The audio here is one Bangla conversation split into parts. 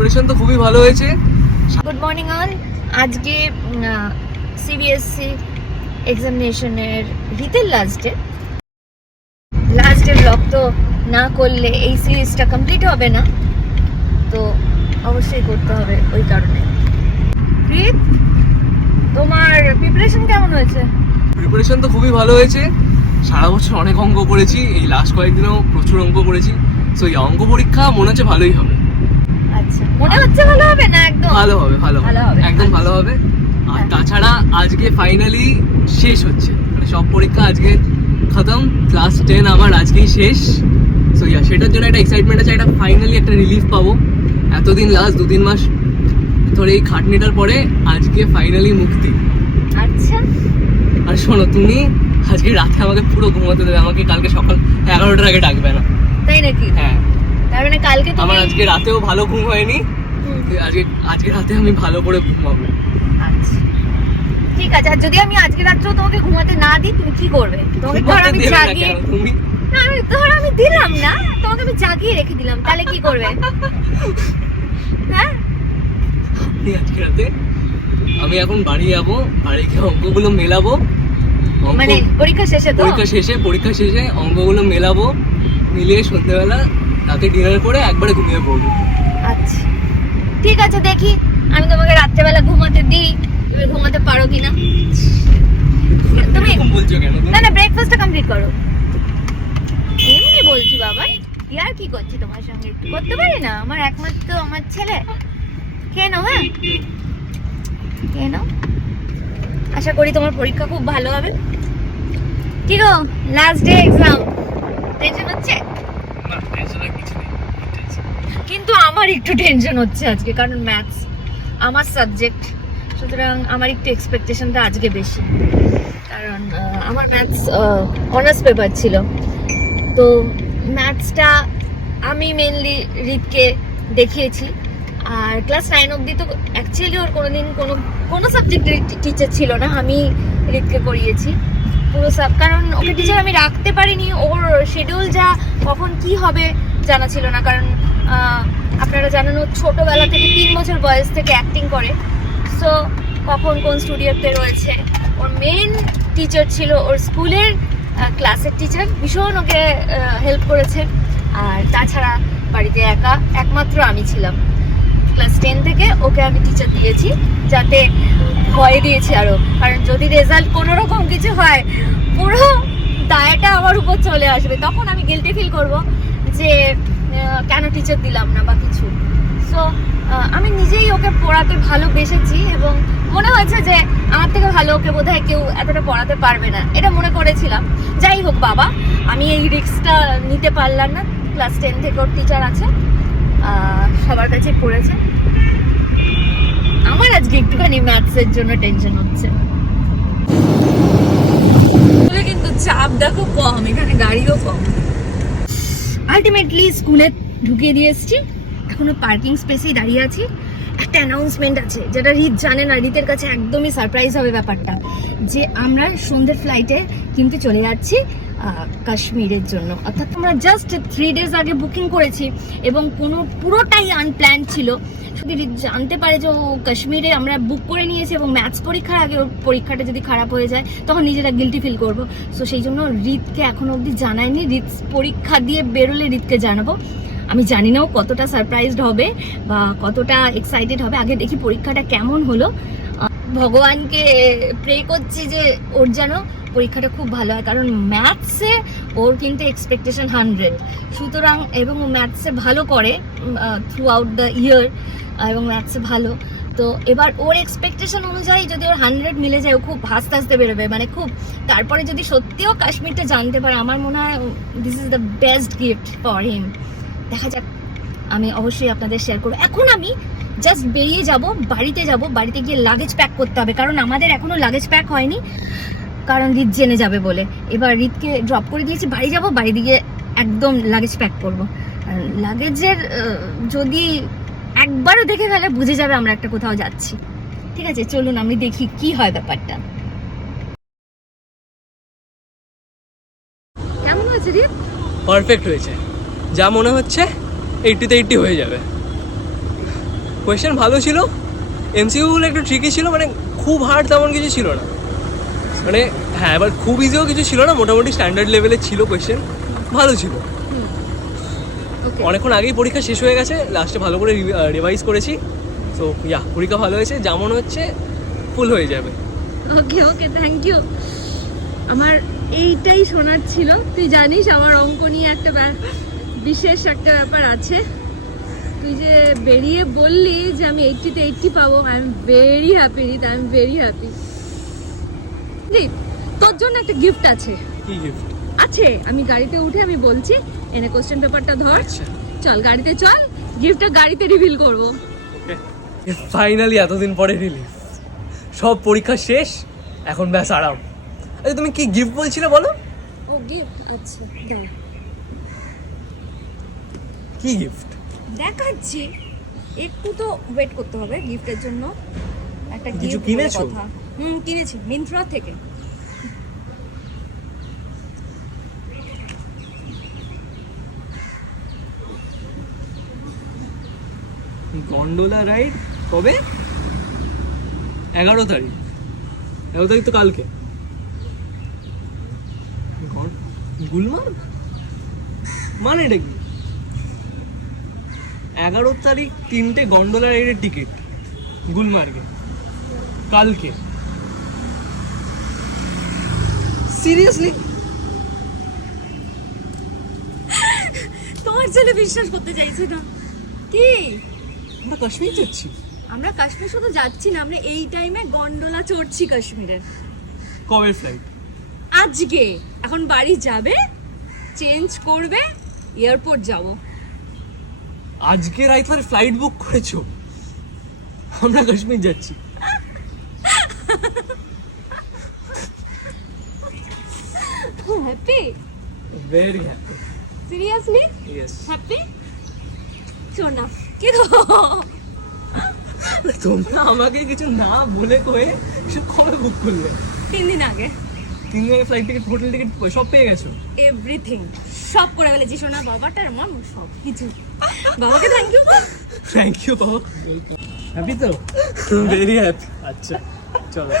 প্রিপারেশন তো খুবই ভালো হয়েছে। Good morning all. আজকে সিবিএসসি এক্সামিনেশনের রিতের লাস্ট ডে ব্লগ তো না করলে এই সিরিজটা কমপ্লিট হবে না, তো অবশ্যই করতে হবে। ওই কারণে রিত, তোমার প্রিপারেশন কেমন হয়েছে? প্রিপারেশন তো খুবই ভালো হয়েছে। সারা বছর অনেক অঙ্ক করেছি, এই লাস্ট কয়েকদিনেও প্রচুর অঙ্ক করেছি। সো এই অঙ্ক পরীক্ষা মনে হচ্ছে ভালোই হবে। আচ্ছা, মনে হচ্ছে ভালো হবে না? একদম ভালো হবে, ভালো হবে, একদম ভালো হবে। আর তাছাড়া আজকে ফাইনালি শেষ হচ্ছে, মানে সব পরীক্ষা আজকে খতম। ক্লাস 10 আমার আজকেই শেষ। সো ইয়া, সেটার জন্য একটা এক্সাইটমেন্ট আছে, একটা ফাইনালি একটা রিলিফ পাবো। এতদিন লাস্ট 2-3 মাস ধরে এই খাটনিটার পরে আজকে ফাইনালি মুক্তি। আচ্ছা, আর শোনো, তুমি আজকে রাতে আমাকে পুরো ঘুমাতে দেবে, আমাকে কালকে সকাল 11টার আগে ডাকবে না। তাই নাকি? হ্যাঁ, তার মানে কালকে আমার আজকে রাতেও ভালো ঘুম হয়নি। আজকে রাতে আমি ভালো করে ঘুমাবো। আচ্ছা, ঠিক আছে। আর যদি আমি আজকে রাত্রেও তোমাকে ঘুমাতে না দিই, তুমি কি করবে? তোমাকে ধর আমি জাগিয়ে, না আমি ধর আমি দিলাম না, তোমাকে আমি জাগিয়ে রেখে দিলাম, তাহলে কি করবে? হ্যাঁ, আজকে রাতে আমি এখন বাড়ি যাবো, বাড়ি গিয়ে অঙ্কগুলো মেলাবো। মানে পরীক্ষা শেষে? তো পরীক্ষা শেষে অঙ্কগুলো মেলাবো, মিলিয়ে সন্ধ্যেবেলা রাতে ডিনার করে একবারে ঘুমিয়ে পড়বো। আচ্ছা, ঠিক আছে। দেখি আমি তোমাকে রাত্রেবেলা ঘুমাতে দিই, তুমি ঘুমাতে পারো কিনা। তুমি বলছো কেন? না, ব্রেকফাস্টটা কমপ্লিট করো। এমনি বলছি বাবা, ইয়ার কি করছি তোমার সঙ্গে, একটু করতে পারি না? আমার একমাত্র আমার ছেলে। খেয়ে নাও। হ্যাঁ, খেয়ে নাও। আশা করি তোমার পরীক্ষা খুব ভালো হবে। কি গো, লাস্ট ডে এক্সাম, টেনশন হচ্ছে? না, টেনশন আর কিছু নেই। কিন্তু আমার একটু টেনশন হচ্ছে আজকে, কারণ ম্যাথস আমার সাবজেক্ট, সুতরাং আমার একটু এক্সপেকটেশনটা আজকে বেশি। কারণ আমার ম্যাথস অনার্স পেপার ছিল, তো ম্যাথসটা আমি মেনলি রিতকে দেখিয়েছি। আর ক্লাস 9 অবধি তো অ্যাকচুয়ালি ওর কোনোদিন কোনো সাবজেক্টের টিচার ছিল না, আমি রিতকে করিয়েছি পুরো সব। কারণ ওকে টিচার আমি রাখতে পারিনি, ওর শিডিউল যা কখন কি হবে জানা ছিল না। কারণ আপনারা জানেন ও ছোটোবেলা থেকে 3 বছর বয়স থেকে অ্যাক্টিং করে। সো কখন কোন স্টুডিওতে রয়েছে, ওর মেন টিচার ছিল ওর স্কুলের ক্লাসের টিচার, ভীষণ ওকে হেল্প করেছে। আর তাছাড়া বাড়িতে একমাত্র আমি ছিলাম। ক্লাস 10 থেকে ওকে আমি টিচার দিয়েছি, যাতে ভয় দিয়েছি আরও। কারণ যদি রেজাল্ট কোনো রকম কিছু হয়, পুরো দায়টা আমার উপর চলে আসবে, তখন আমি গিল্টি ফিল করব যে কেন টিচার দিলাম না বা কিছু। সো আমি নিজেই ওকে পড়াতে ভালোবেসেছি এবং মনে হয়েছে যে আমার থেকে ভালো ওকে বোধহয় কেউ এতটা পড়াতে পারবে না, এটা মনে করেছিলাম। যাই হোক বাবা, আমি এই রিস্কটা নিতে পারলাম না। ক্লাস 10 থেকে ওর টিচার আছে, সবার কাছে পড়েছে। আমার আজকে একটুখানি ম্যাথসের জন্য টেনশন হচ্ছে, কিন্তু চাপ দেখো কম, এখানে গাড়িও কম। আলটিমেটলি স্কুলে ঢুকিয়ে দিয়ে এসছি, এখনো পার্কিং স্পেসেই দাঁড়িয়ে আছি। একটা অ্যানাউন্সমেন্ট আছে যেটা রিত জানে না, রিতের কাছে একদমই সারপ্রাইজ হবে ব্যাপারটা, যে আমরা সন্ধ্যের ফ্লাইটে কিন্তু চলে যাচ্ছি কাশ্মীরের জন্য। অর্থাৎ আমরা জাস্ট 3 ডেজ আগে বুকিং করেছি এবং পুরোটাই আনপ্ল্যান্ড ছিল। শুধু রিত জানতে পারে যে ও কাশ্মীরে আমরা বুক করে নিয়েছি এবং ম্যাথস পরীক্ষার আগে ওর পরীক্ষাটা যদি খারাপ হয়ে যায় তখন নিজেরা গিল্টি ফিল করবো। সো সেই জন্য রিতকে এখনো অবধি জানায়নি। রিত পরীক্ষা দিয়ে বেরোলে রিতকে জানাবো। আমি জানি না ও কতটা সারপ্রাইজড হবে বা কতটা এক্সাইটেড হবে। আগে দেখি পরীক্ষাটা কেমন হলো। ভগবানকে প্রে করছি যে ওর যেন পরীক্ষাটা খুব ভালো হয়, কারণ ম্যাথসে ওর কিন্তু এক্সপেকটেশন 100, সুতরাং এবং ও ম্যাথসে ভালো করে থ্রু আউট দ্য ইয়ার, এবং ম্যাথসে ভালো। তো এবার ওর এক্সপেকটেশন অনুযায়ী যদি ওর 100 মিলে যায়, ও খুব হাসতে হাসতে বেরোবে, মানে খুব। তারপরে যদি সত্যিও কাশ্মীরটা জানতে পারে, আমার মনে হয় this is the best gift for him. দেখা যাক, আমি অবশ্যই আপনাদের শেয়ার করবো। এখন আমি জাস্ট বেরিয়ে যাব, বাড়িতে গিয়ে লাগেজ প্যাক করতে হবে, কারণ আমাদের এখনো লাগেজ প্যাক হয়নি, কারণ রিত জেনে যাবে বলে। এবার রিতকে ড্রপ করে দিয়েছি, বাড়ি যাব, বাড়ি দিয়ে একদম লাগেজ প্যাক করবো। লাগেজের যদি একবারও দেখে ফেলে বুঝে যাবে আমরা একটা কোথাও যাচ্ছি। ঠিক আছে, চলুন আমি দেখি কি হয় ব্যাপারটা। কেমন হয়েছে রিত? পারফেক্ট হয়েছে, যা মনে হচ্ছে 80-80 হয়ে যাবে। কোয়েশ্চেন ভালো ছিল, এমসিকিউগুলো একটু ট্রিকি ছিল, মানে খুব হার্ড তেমন কিছু ছিল না, মানে হ্যাঁ এবার খুব ইজিও কিছু ছিল না, মোটামুটি স্ট্যান্ডার্ড লেভেলের ছিল কোয়েশ্চেন, ভালো ছিল। ওকে অনেকক্ষণ আগেই পরীক্ষা শেষ হয়ে গেছে, লাস্টে ভালো করে রিভাইজ করেছি, তো ইয়া পরীক্ষা ভালো হয়েছে, যেমন হচ্ছে ফুল হয়ে যাবে। ওকে ওকে থ্যাংক ইউ। আমার এইটাই শোনার ছিল, তুই জানিস আমার অঙ্ক নিয়ে একটা বিশেষ একটা ব্যাপার আছে। তুই যে বেরিয়ে বললি যে আমি 80-তে 80 পাবো, আই এম ভেরি হ্যাপি রিত, আই এম ভেরি হ্যাপি রিত। তোর জন্য একটা গিফট আছে। কি গিফট? আছে, আমি গাড়িতে উঠে আমি বলছি, এনে কোশ্চেন পেপারটা ধর, আচ্ছা চল গাড়িতে চল, গিফটটা গাড়িতে রিভিল করবো। ফাইনালি এতদিন পরে রিলিজ, সব পরীক্ষা শেষ, এখন ব্যাস আরাম। আচ্ছা তুমি কি গিফট বলছিলে বলো? ও গিফট, আচ্ছা কি গিফট? দেখাচ্ছি, একটু তো ওয়েট করতে হবে গিফটের জন্য। একটা কিছু gift বলে কিনেছো? কথা। কিনেছি মিন্ত্রা থেকে। গন্ডোলা রাইড কবে? 11 তারিখ। 11 তারিখ তো কালকে। গুলমার্গ মানে এটা কি? 11 তারিখ 3টে গন্ডোলা রাইডের টিকিট গুলমার্গে কালকে। সিরিয়াসলি? তোমার ছেলে বিশ্বাস করতে চাইছে না কি? আমরা কাশ্মীর যাচ্ছি। আমরা কাশ্মীর শুধু যাচ্ছি না, আমরা এই টাইমে গন্ডোলা চড়ছি কাশ্মীরের। কবে ফ্লাইট? আজকে। এখন বাড়ি যাবে, চেঞ্জ করবে, এয়ারপোর্ট যাব। আজকে রাইতে ফ্লাইট বুক করেছো? আমরা কাশ্মীর যাচ্ছি। Happy? Very happy. Seriously yes. Happy? শোনা কি গো, তোমরা আমাকে কিছু না বলে কয়ে সব কবে বুক করলে? 3 দিন আগে। 3 দিন আগে ফ্লাইট টিকিট, হোটেল টিকিট সব পেয়ে গেছো? এভরিথিং সব করে ফেলেছি সোনা, বাবাটার মা সব কিছু। বাবাকে থ্যাংক ইউ। থ্যাংক ইউ বাবা। হ্যাপি তো? Very happy. আচ্ছা চলো,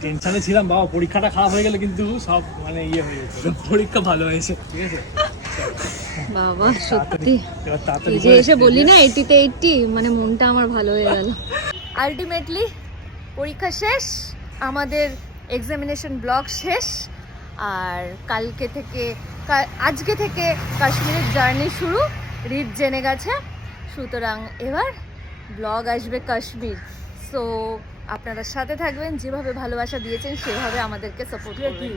টেনশনে ছিলাম বাবা, পরীক্ষাটা খারাপ হয়ে গেলে কিন্তু সব মানে ইয়ে হয়ে যেত। পরীক্ষা ভালো হয়েছে। ঠিক আছে, বাবা সত্যি এবার তাড়াতাড়ি এই যে এসে বললি না 80-তে 80, মানে মনটা আমার ভালো হয়ে গেল। আলটিমেটলি পরীক্ষা শেষ, আমাদের এক্সামিনেশন ব্লক শেষ, আর আজকে থেকে কাশ্মীরের জার্নি শুরু, রিত জেনে গেছে। সুতরাং এবার ব্লগ আসবে কাশ্মীর। সো আপনারা সাথে থাকবেন, যেভাবে ভালোবাসা দিয়েছেন সেভাবে আমাদেরকে সাপোর্ট করবেন।